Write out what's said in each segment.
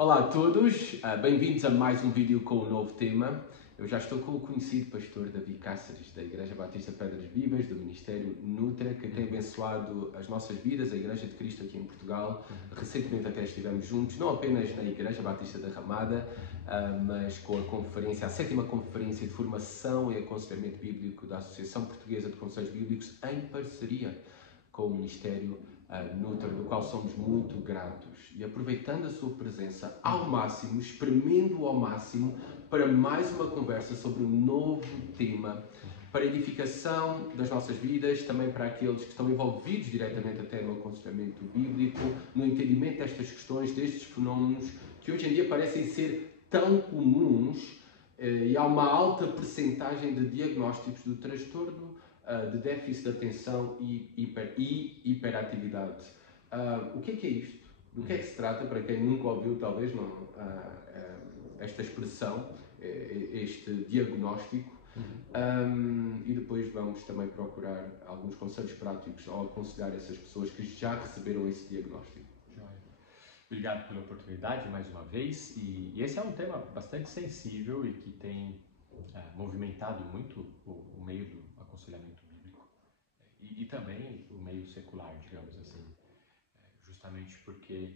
Olá a todos, bem-vindos a mais um vídeo com um novo tema. Eu já estou com o conhecido pastor Davi Cáceres, da Igreja Batista Pedras Vivas, do Ministério Nutra, que tem abençoado as nossas vidas, a Igreja de Cristo aqui em Portugal. Recentemente até estivemos juntos, não apenas na Igreja Batista da Ramada, mas com a conferência, a 7ª Conferência de Formação e Aconselhamento Bíblico da Associação Portuguesa de Conselhos Bíblicos, em parceria com o Ministério Nutra, do qual somos muito gratos. E aproveitando a sua presença ao máximo, espremendo ao máximo para mais uma conversa sobre um novo tema, para a edificação das nossas vidas, também para aqueles que estão envolvidos diretamente até no aconselhamento bíblico, no entendimento destas questões, destes fenómenos que hoje em dia parecem ser tão comuns e há uma alta percentagem de diagnósticos do transtorno de déficit de atenção e hiperatividade. O que é isto? Do que é que se trata, para quem nunca ouviu talvez não, esta expressão, este diagnóstico? E depois vamos também procurar alguns conselhos práticos ao aconselhar essas pessoas que já receberam esse diagnóstico. Obrigado pela oportunidade mais uma vez, e esse é um tema bastante sensível e que tem movimentado muito o meio do aconselhamento bíblico e também o meio secular, digamos assim, justamente porque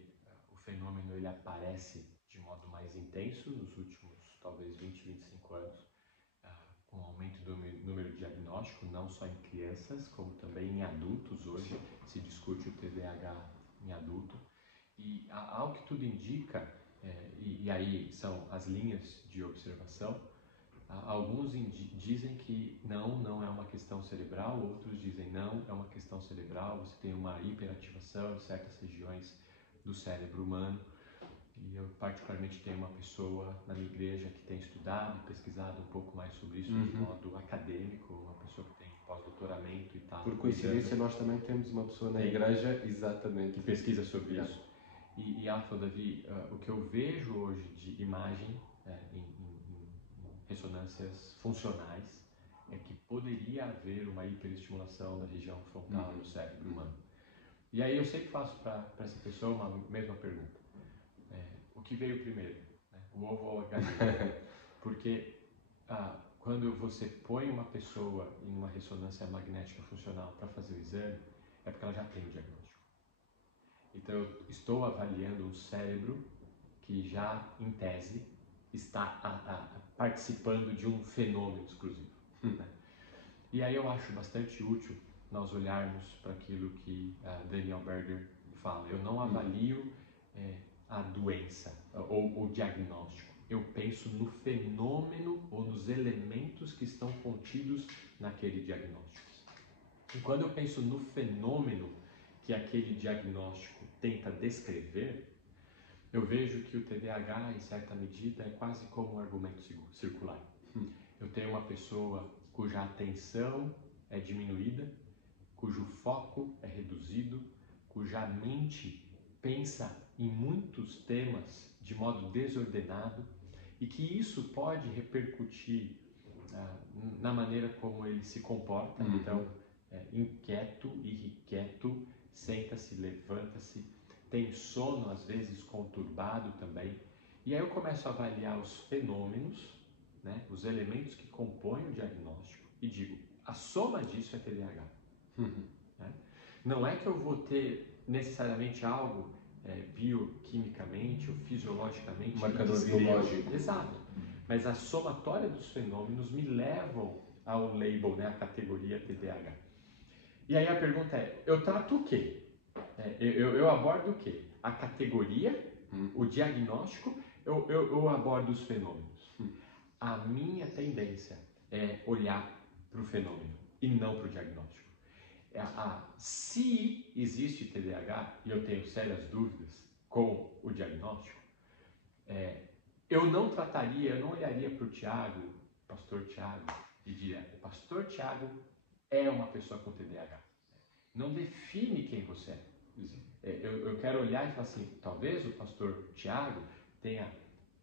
o fenômeno ele aparece de modo mais intenso nos últimos talvez 20, 25 anos, com o aumento do número de diagnóstico, não só em crianças, como também em adultos. Hoje se discute o TDAH em adulto. E ao que tudo indica, e aí são as linhas de observação, alguns dizem que não é uma questão cerebral, outros dizem não, é uma questão cerebral, você tem uma hiperativação em certas regiões do cérebro humano. E eu particularmente tenho uma pessoa na minha igreja que tem estudado e pesquisado um pouco mais sobre isso de modo acadêmico, uma pessoa que tem pós-doutoramento e tal. Por coincidência, nós também temos uma pessoa na igreja, exatamente, que pesquisa sobre isso. E ela falou, Davi, o que eu vejo hoje de imagem em ressonâncias funcionais é que poderia haver uma hiperestimulação da região frontal do cérebro humano. E aí eu sempre faço para essa pessoa uma mesma pergunta. O que veio primeiro? Né? O ovo ou a galinha? Porque quando você põe uma pessoa em uma ressonância magnética funcional para fazer o exame, é porque ela já tem o diagnóstico. Então eu estou avaliando um cérebro que já, em tese, está participando de um fenômeno exclusivo. Né? E aí eu acho bastante útil nós olharmos para aquilo que Daniel Berger fala. Eu não avalio a doença ou o diagnóstico. Eu penso no fenômeno ou nos elementos que estão contidos naquele diagnóstico. E quando eu penso no fenômeno que aquele diagnóstico tenta descrever, eu vejo que o TDAH, em certa medida, é quase como um argumento circular. Eu tenho uma pessoa cuja atenção é diminuída, cujo foco é reduzido, cuja mente pensa em muitos temas de modo desordenado e que isso pode repercutir na maneira como ele se comporta. Então, inquieto, irrequieto, senta-se, levanta-se, tem sono às vezes conturbado também. E aí eu começo a avaliar os fenômenos, né, os elementos que compõem o diagnóstico e digo, a soma disso é TDAH. Né? Não é que eu vou ter necessariamente algo bioquimicamente ou fisiologicamente, marcador biológico. Exato. Mas a somatória dos fenômenos me levam ao label, né, a categoria TDAH. E aí a pergunta é, eu trato o quê? Eu abordo o quê? A categoria, o diagnóstico, eu abordo os fenômenos. A minha tendência é olhar para o fenômeno e não para o diagnóstico. Se existe TDAH e eu tenho sérias dúvidas com o diagnóstico, eu não olharia para o Tiago, pastor Tiago, e diria, o pastor Tiago é uma pessoa com TDAH. Não define quem você é. Eu quero olhar e falar assim, talvez o pastor Tiago tenha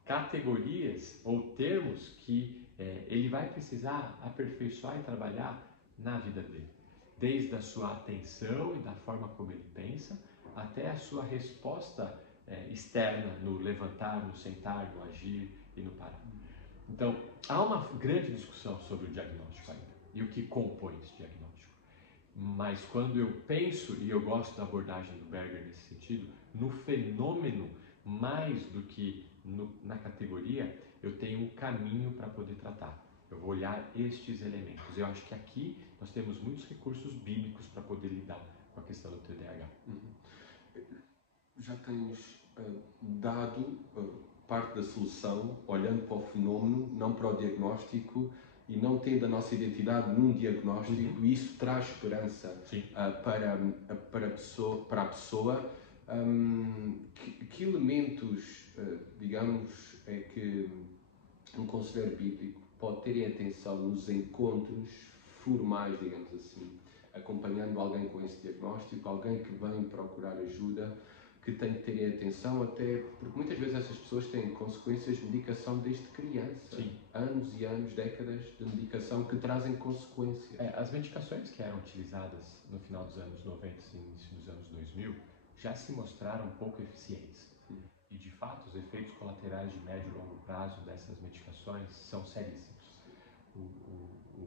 categorias ou termos que ele vai precisar aperfeiçoar e trabalhar na vida dele. Desde a sua atenção e da forma como ele pensa, até a sua resposta externa no levantar, no sentar, no agir e no parar. Então, há uma grande discussão sobre o diagnóstico ainda e o que compõe esse diagnóstico. Mas quando eu penso, e eu gosto da abordagem do Berger nesse sentido, no fenômeno mais do que na categoria, eu tenho um caminho para poder tratar. Eu vou olhar estes elementos. Eu acho que aqui nós temos muitos recursos bíblicos para poder lidar com a questão do TDAH. Já tens dado parte da solução, olhando para o fenómeno, não para o diagnóstico, e não tendo a nossa identidade num diagnóstico, e isso traz esperança para a pessoa. Que elementos, digamos, é que um conselheiro bíblico pode ter em atenção nos encontros formais, digamos assim, acompanhando alguém com esse diagnóstico, alguém que vem procurar ajuda, que tem que ter em atenção, até porque muitas vezes essas pessoas têm consequências de medicação desde criança. Sim. Anos e anos, décadas de medicação que trazem consequências. As medicações que eram utilizadas no final dos anos 90 e início dos anos 2000 já se mostraram pouco eficientes. E de fato, os efeitos colaterais de médio e longo prazo dessas medicações são seríssimos.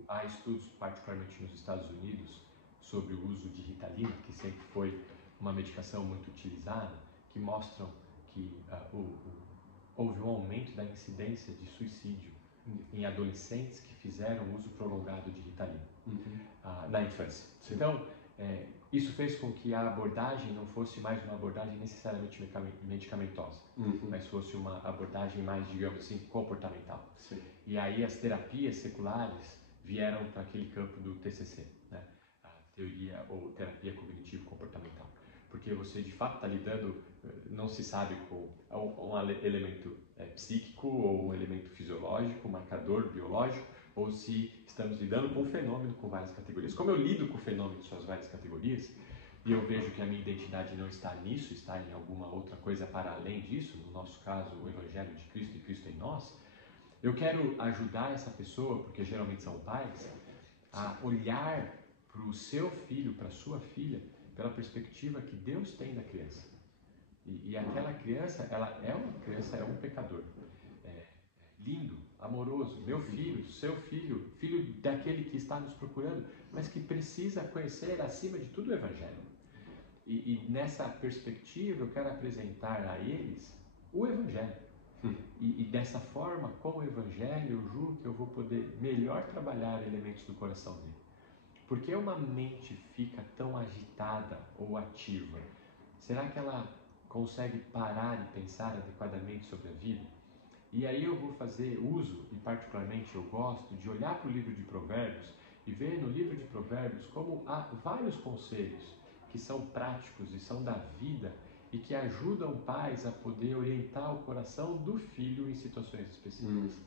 Há estudos, particularmente nos Estados Unidos, sobre o uso de Ritalina, que sempre foi uma medicação muito utilizada, que mostram que houve um aumento da incidência de suicídio em adolescentes que fizeram uso prolongado de Ritalina na infância. Sim. Então, isso fez com que a abordagem não fosse mais uma abordagem necessariamente medicamentosa, mas fosse uma abordagem mais, digamos assim, comportamental. Sim. E aí as terapias seculares vieram para aquele campo do TCC, né? A teoria ou terapia cognitivo-comportamental. Porque você de fato está lidando, não se sabe, com um elemento psíquico ou um elemento fisiológico, um marcador biológico, ou se estamos lidando com um fenômeno com várias categorias. Como eu lido com o fenômeno de suas várias categorias, e eu vejo que a minha identidade não está nisso, está em alguma outra coisa para além disso, no nosso caso, o Evangelho de Cristo e Cristo em nós, eu quero ajudar essa pessoa, porque geralmente são pais, a olhar para o seu filho, para a sua filha, pela perspectiva que Deus tem da criança. E aquela criança, ela é uma criança, é um pecador. Lindo, amoroso, meu filho, seu filho, filho daquele que está nos procurando, mas que precisa conhecer acima de tudo o Evangelho. E nessa perspectiva eu quero apresentar a eles o Evangelho. E dessa forma, com o Evangelho, eu juro que eu vou poder melhor trabalhar elementos do coração dele. Por que uma mente fica tão agitada ou ativa? Será que ela consegue parar e pensar adequadamente sobre a vida? E aí eu vou fazer uso, e particularmente eu gosto, de olhar para o livro de Provérbios e ver no livro de Provérbios como há vários conselhos que são práticos e são da vida e que ajudam pais a poder orientar o coração do filho em situações específicas.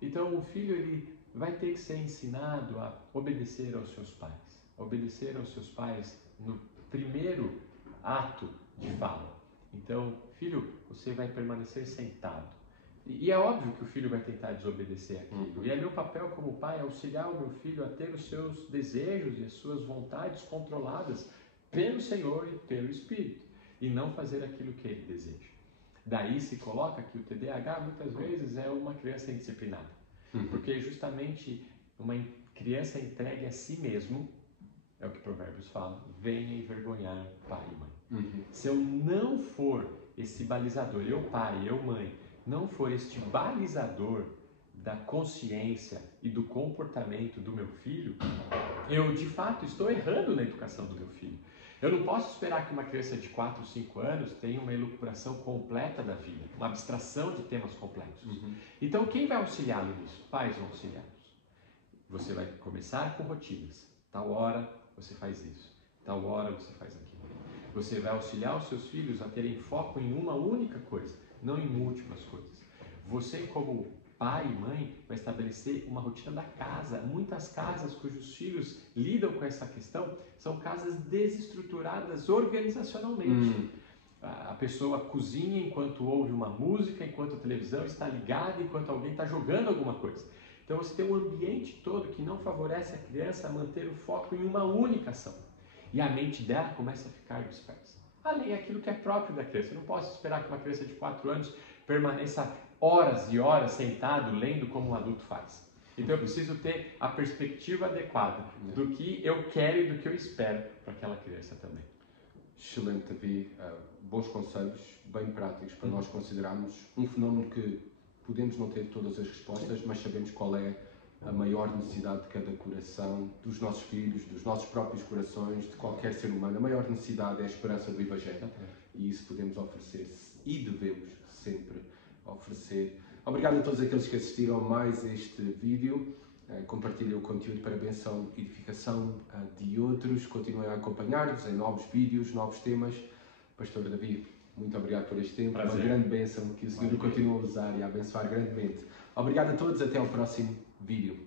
Então o filho ele vai ter que ser ensinado a obedecer aos seus pais. Obedecer aos seus pais no primeiro ato de fala. Então, filho, você vai permanecer sentado. E é óbvio que o filho vai tentar desobedecer aquilo. E é meu papel como pai auxiliar o meu filho a ter os seus desejos e as suas vontades controladas pelo Senhor e pelo Espírito. E não fazer aquilo que ele deseja. Daí se coloca que o TDAH muitas vezes é uma criança indisciplinada. Porque justamente uma criança entregue a si mesmo, é o que Provérbios fala, venha envergonhar pai e mãe. Se eu não for esse balizador, eu pai, eu mãe, não for este balizador da consciência e do comportamento do meu filho, eu de fato estou errando na educação do meu filho. Eu não posso esperar que uma criança de 4 ou 5 anos tenha uma elucubração completa da vida, uma abstração de temas complexos. Então, quem vai auxiliá-lo nisso? Pais vão auxiliá-los. Você vai começar com rotinas. Tal hora você faz isso, tal hora você faz aquilo. Você vai auxiliar os seus filhos a terem foco em uma única coisa, não em múltiplas coisas. Você, como pai e mãe, vai estabelecer uma rotina da casa. Muitas casas cujos filhos lidam com essa questão são casas desestruturadas organizacionalmente. A pessoa cozinha enquanto ouve uma música, enquanto a televisão está ligada, enquanto alguém está jogando alguma coisa. Então você tem um ambiente todo que não favorece a criança a manter o foco em uma única ação. E a mente dela começa a ficar dispersa. além daquilo que é próprio da criança. Eu não posso esperar que uma criança de 4 anos permaneça horas e horas sentado lendo como um adulto faz. Então eu preciso ter a perspectiva adequada do que eu quero e do que eu espero para aquela criança também. Excelente, Davi. Bons conselhos, bem práticos para nós considerarmos um fenómeno que podemos não ter todas as respostas, mas sabemos qual é a maior necessidade de cada coração, dos nossos filhos, dos nossos próprios corações, de qualquer ser humano. A maior necessidade é a esperança do Evangelho. E isso podemos oferecer e devemos sempre oferecer. Obrigado a todos aqueles que assistiram a mais este vídeo. Compartilhem o conteúdo para a benção e edificação de outros. Continuem a acompanhar-nos em novos vídeos, novos temas. Pastor Davi, muito obrigado por este tempo. Prazer. Uma grande bênção que o Senhor continue a usar e a abençoar grandemente. Obrigado a todos. Até ao próximo vídeo.